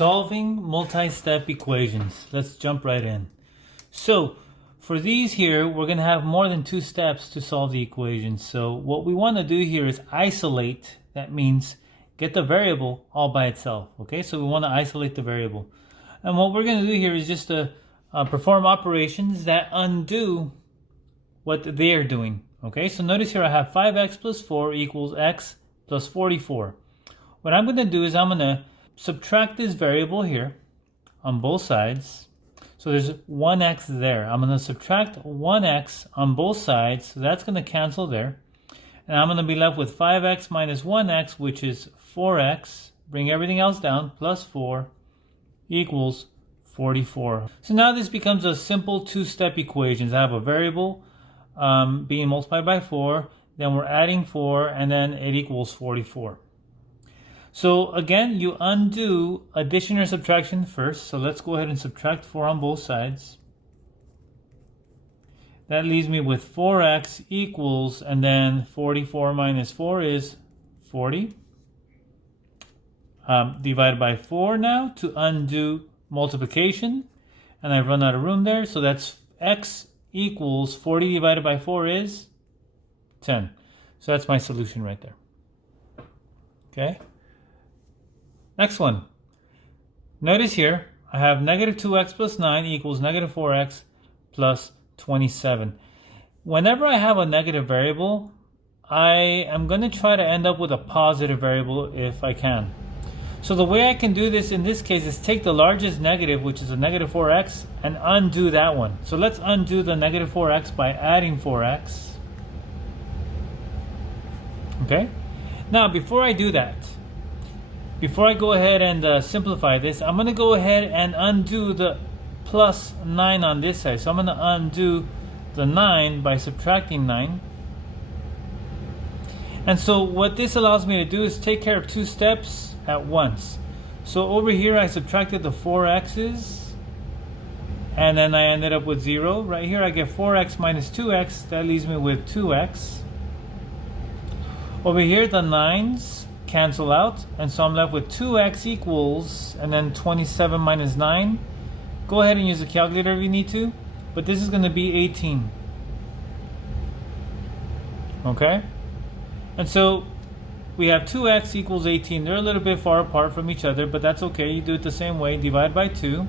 Solving multi-step equations. Let's jump right in. So for these here, we're going to have more than two steps to solve the equation. So what we want to do here is isolate. That means get the variable all by itself. Okay, so we want to isolate the variable. And what we're going to do here is just to perform operations that undo what they are doing. Okay, so notice here I have 5x plus 4 equals x plus 44. What I'm going to do is I'm going to subtract this variable here on both sides. So there's 1x there. I'm going to subtract 1x on both sides. So that's going to cancel there. And I'm going to be left with 5x minus 1x, which is 4x. Bring everything else down. Plus 4 equals 44. So now this becomes a simple two-step equation. I have a variable being multiplied by 4. Then we're adding 4. And then it equals 44. So again, you undo addition or subtraction first. So let's go ahead and subtract 4 on both sides. That leaves me with 4x equals, and then 44 minus 4 is 40. Divided by 4 now to undo multiplication. And I've run out of room there. So that's x equals 40 divided by 4 is 10. So that's my solution right there. Okay. Next one. Notice here, I have negative 2x plus 9 equals negative 4x plus 27. Whenever I have a negative variable, I am going to try to end up with a positive variable if I can. So the way I can do this in this case is take the largest negative, which is a negative 4x, and undo that one. So let's undo the negative 4x by adding 4x. Okay? Now, before I do that, before I go ahead and simplify this, I'm going to go ahead and undo the plus 9 on this side. So I'm going to undo the 9 by subtracting 9. And so what this allows me to do is take care of two steps at once. So over here I subtracted the 4x's, and then I ended up with 0. Right here I get 4x minus 2x. That leaves me with 2x. Over here the 9's cancel out, and so I'm left with 2x equals, and then 27 minus 9. Go ahead and use a calculator if you need to, but this is going to be 18. Okay? And so we have 2x equals 18. They're a little bit far apart from each other, but that's okay. You do it the same way. Divide by 2.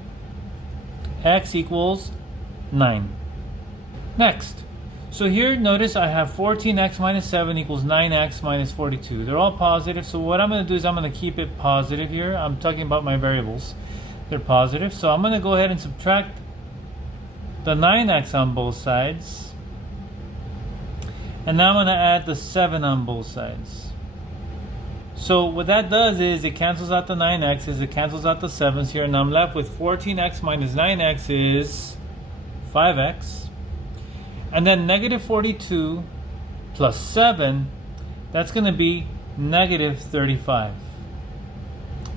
X equals 9. Next. So here, notice I have 14x minus 7 equals 9x minus 42. They're all positive. So what I'm going to do is I'm going to keep it positive here. I'm talking about my variables. They're positive. So I'm going to go ahead and subtract the 9x on both sides. And now I'm going to add the 7 on both sides. So what that does is it cancels out the 9x's, it cancels out the 7's here, and I'm left with 14x minus 9x is 5x. And then negative 42 plus 7, that's going to be negative 35.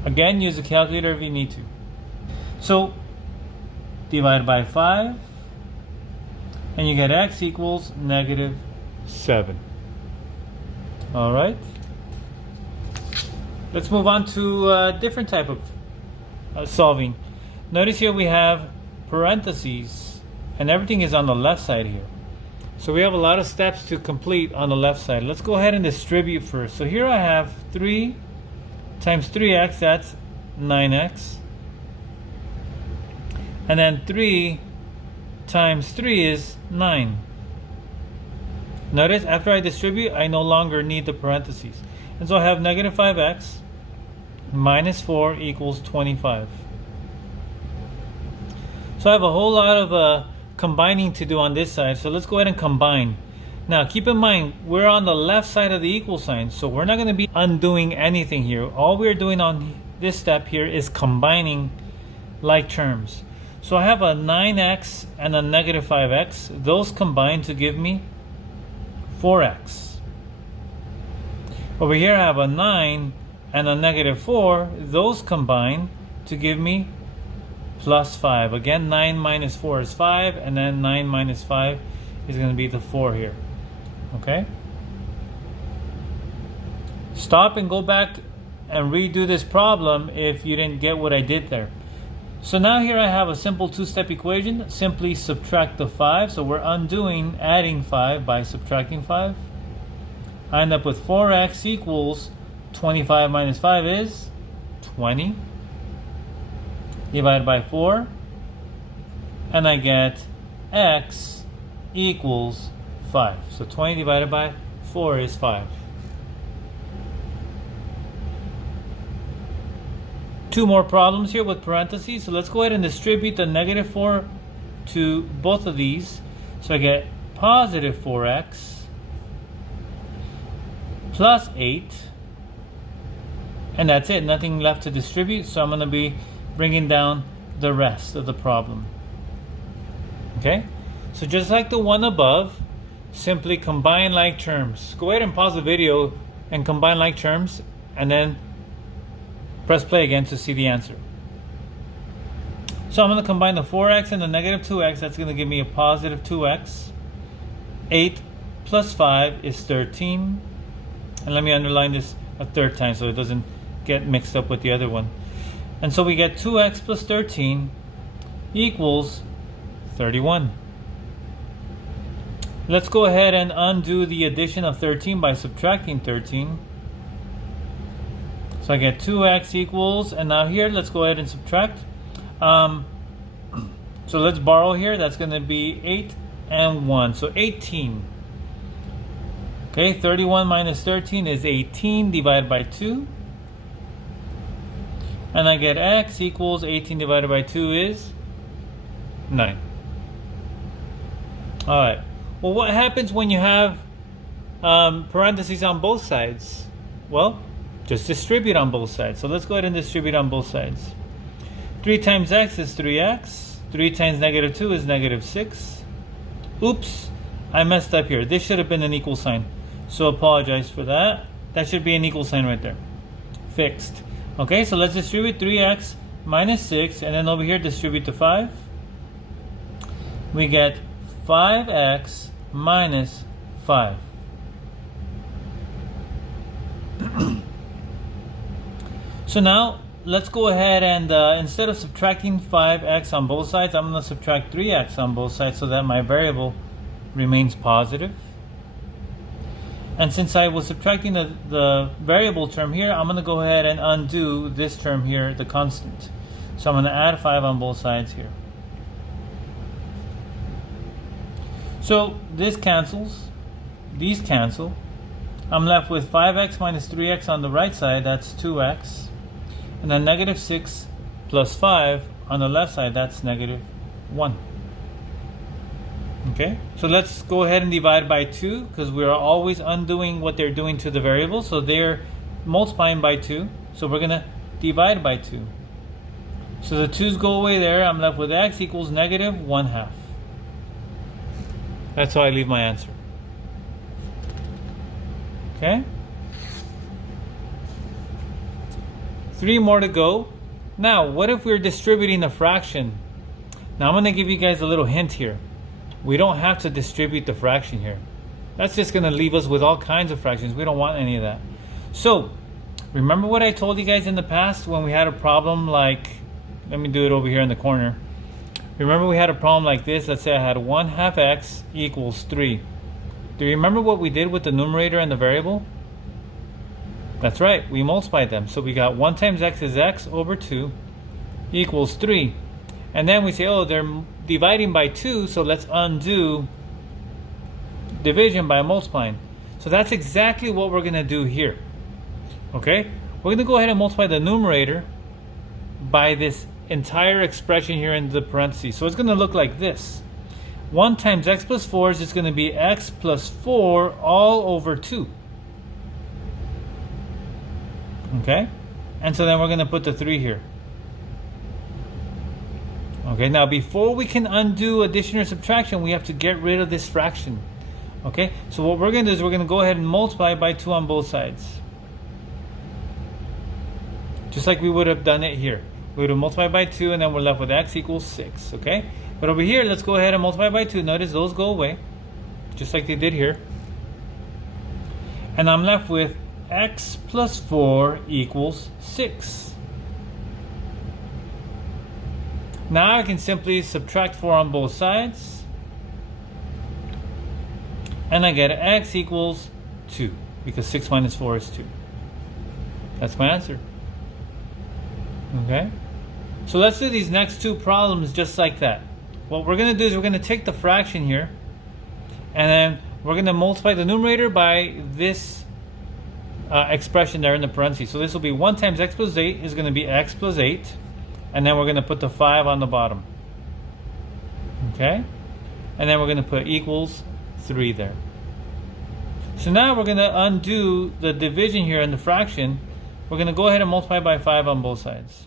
Again, use a calculator if you need to. So divide by 5, and you get x equals negative 7. All right. Let's move on to a different type of solving. Notice here we have parentheses, and everything is on the left side here. So we have a lot of steps to complete on the left side. Let's go ahead and distribute first. So here I have 3 times 3x, that's 9x. And then 3 times 3 is 9. Notice after I distribute, I no longer need the parentheses. And so I have negative 5x minus 4 equals 25. So I have a whole lot of combining to do on this side. So let's go ahead and combine. Now keep in mind, we're on the left side of the equal sign. So we're not going to be undoing anything here. All we're doing on this step here is combining like terms. So I have a 9x and a negative 5x. Those combine to give me 4x. Over here I have a 9 and a negative 4. Those combine to give me plus 5. Again, 9 minus 4 is 5, and then 9 minus 5 is going to be the 4 here. Okay? Stop and go back and redo this problem if you didn't get what I did there. So now here I have a simple two-step equation. Simply subtract the 5. So we're undoing adding 5 by subtracting 5. I end up with 4x equals 25 minus 5 is 20. Divided by 4. And I get x equals 5. So 20 divided by 4 is 5. Two more problems here with parentheses. So let's go ahead and distribute the negative 4 to both of these. So I get positive 4x plus 8. And that's it. Nothing left to distribute. So I'm going to be bringing down the rest of the problem. Okay? So just like the one above, simply combine like terms. Go ahead and pause the video and combine like terms, and then press play again to see the answer. So I'm going to combine the 4x and the negative 2x. That's going to give me a positive 2x. 8 plus 5 is 13. And let me underline this a third time so it doesn't get mixed up with the other one. And so we get 2x plus 13 equals 31. Let's go ahead and undo the addition of 13 by subtracting 13. So I get 2x equals, and now here, let's go ahead and subtract. So let's borrow here. That's going to be 8 and 1. So 18. Okay, 31 minus 13 is 18 divided by 2. And I get x equals 18 divided by 2 is 9. All right. Well, what happens when you have parentheses on both sides? Well, just distribute on both sides. So let's go ahead and distribute on both sides. 3 times x is 3x. 3 times negative 2 is negative 6. Oops, I messed up here. This should have been an equal sign. So apologize for that. That should be an equal sign right there. Fixed. Okay, so let's distribute 3x minus 6. And then over here, distribute to 5. We get 5x minus 5. So now, let's go ahead and instead of subtracting 5x on both sides, I'm going to subtract 3x on both sides so that my variable remains positive. And since I was subtracting the variable term here, I'm going to go ahead and undo this term here, the constant. So I'm going to add 5 on both sides here. So this cancels. These cancel. I'm left with 5x minus 3x on the right side. That's 2x. And then negative 6 plus 5 on the left side, that's negative 1. Okay, so let's go ahead and divide by 2 because we are always undoing what they're doing to the variable. So they're multiplying by 2. So we're going to divide by 2. So the 2's go away there. I'm left with x equals negative 1/2. That's how I leave my answer. Okay. 3 more to go. Now, what if we're distributing a fraction? Now, I'm going to give you guys a little hint here. We don't have to distribute the fraction here. That's just going to leave us with all kinds of fractions. We don't want any of that. So, remember what I told you guys in the past when we had a problem like, let me do it over here in the corner. Remember we had a problem like this. Let's say I had 1/2 x equals 3. Do you remember what we did with the numerator and the variable? That's right, we multiplied them. So we got 1 times x is x over 2 equals 3. And then we say, oh, they're dividing by 2, so let's undo division by multiplying. So that's exactly what we're going to do here. Okay? We're going to go ahead and multiply the numerator by this entire expression here in the parentheses. So it's going to look like this. 1 times x plus 4 is just going to be x plus 4 all over 2. Okay? And so then we're going to put the 3 here. Okay, now before we can undo addition or subtraction, we have to get rid of this fraction. Okay, so what we're going to do is we're going to go ahead and multiply by 2 on both sides. Just like we would have done it here. We would have multiplied by 2 and then we're left with x equals 6. Okay, but over here, let's go ahead and multiply by 2. Notice those go away, just like they did here. And I'm left with x plus 4 equals 6. Now I can simply subtract 4 on both sides, and I get x equals 2, because 6 minus 4 is 2. That's my answer. Okay? So let's do these next two problems just like that. What we're going to do is we're going to take the fraction here, and then we're going to multiply the numerator by this expression there in the parentheses. So this will be 1 times x plus 8 is going to be x plus 8. And then we're going to put the 5 on the bottom. Okay? And then we're going to put equals 3 there. So now we're going to undo the division here in the fraction. We're going to go ahead and multiply by 5 on both sides.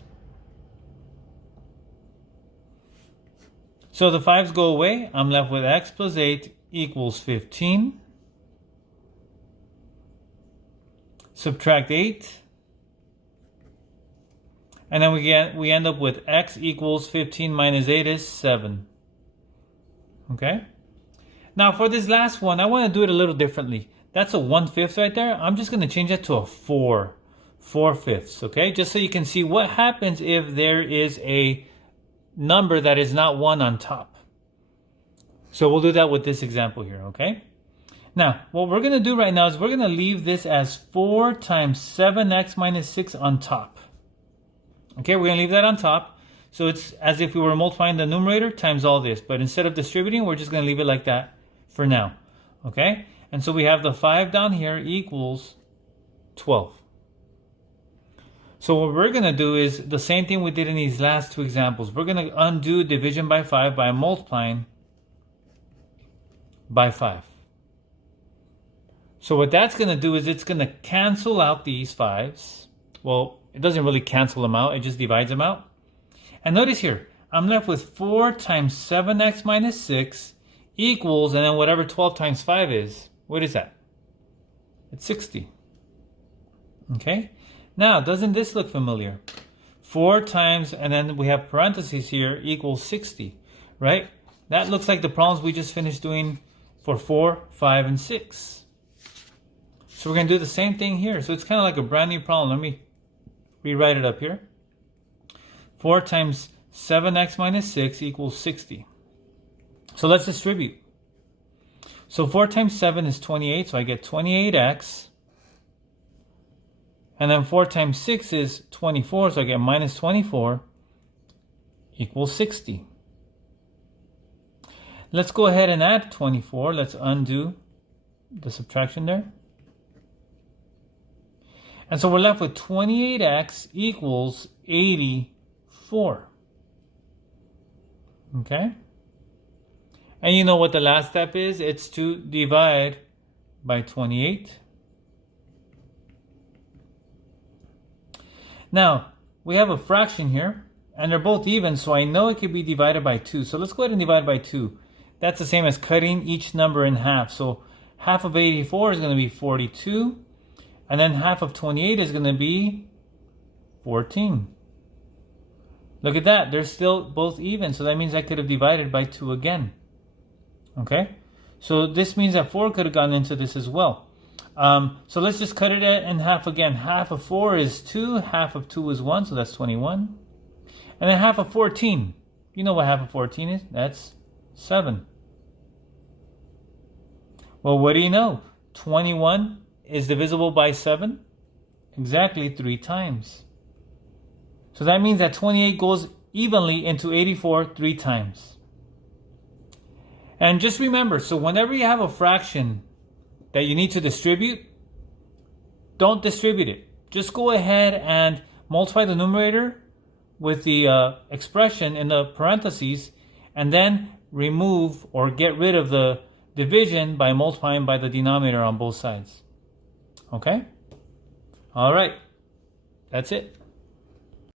So the 5's go away. I'm left with x plus 8 equals 15. Subtract 8. And then we end up with x equals 15 minus 8 is 7. Okay? Now for this last one, I want to do it a little differently. That's a 1/5 right there. I'm just going to change that to a 4/5. Okay? Just so you can see what happens if there is a number that is not 1 on top. So we'll do that with this example here. Okay? Now, what we're going to do right now is we're going to leave this as 4 times 7x minus 6 on top. Okay, we're going to leave that on top. So it's as if we were multiplying the numerator times all this. But instead of distributing, we're just going to leave it like that for now. Okay? And so we have the 5 down here equals 12. So what we're going to do is the same thing we did in these last two examples. We're going to undo division by 5 by multiplying by 5. So what that's going to do is it's going to cancel out these 5s. Well, it doesn't really cancel them out. It just divides them out. And notice here, I'm left with 4 times 7x minus 6 equals, and then whatever 12 times 5 is. What is that? It's 60. Okay? Now, doesn't this look familiar? 4 times, and then we have parentheses here, equals 60. Right? That looks like the problems we just finished doing for 4, 5, and 6. So we're going to do the same thing here. So it's kind of like a brand new problem. Let me rewrite it up here. 4 times 7x minus 6 equals 60. So let's distribute. So 4 times 7 is 28, so I get 28x. And then 4 times 6 is 24, so I get minus 24 equals 60. Let's go ahead and add 24. Let's undo the subtraction there. And so we're left with 28x equals 84. Okay? And you know what the last step is? It's to divide by 28. Now, we have a fraction here, and they're both even, so I know it could be divided by 2. So let's go ahead and divide by 2. That's the same as cutting each number in half. So half of 84 is going to be 42. And then half of 28 is going to be 14. Look at that. They're still both even. So that means I could have divided by 2 again. Okay? So this means that 4 could have gone into this as well. So let's just cut it in half again. Half of 4 is 2. Half of 2 is 1. So that's 21. And then half of 14. You know what half of 14 is? That's 7. Well, what do you know? 21 is divisible by 7 exactly 3 times. So that means that 28 goes evenly into 84 3 times. And just remember, so whenever you have a fraction that you need to distribute, don't distribute it. Just go ahead and multiply the numerator with the expression in the parentheses, and then remove or get rid of the division by multiplying by the denominator on both sides. Okay? All right. That's it.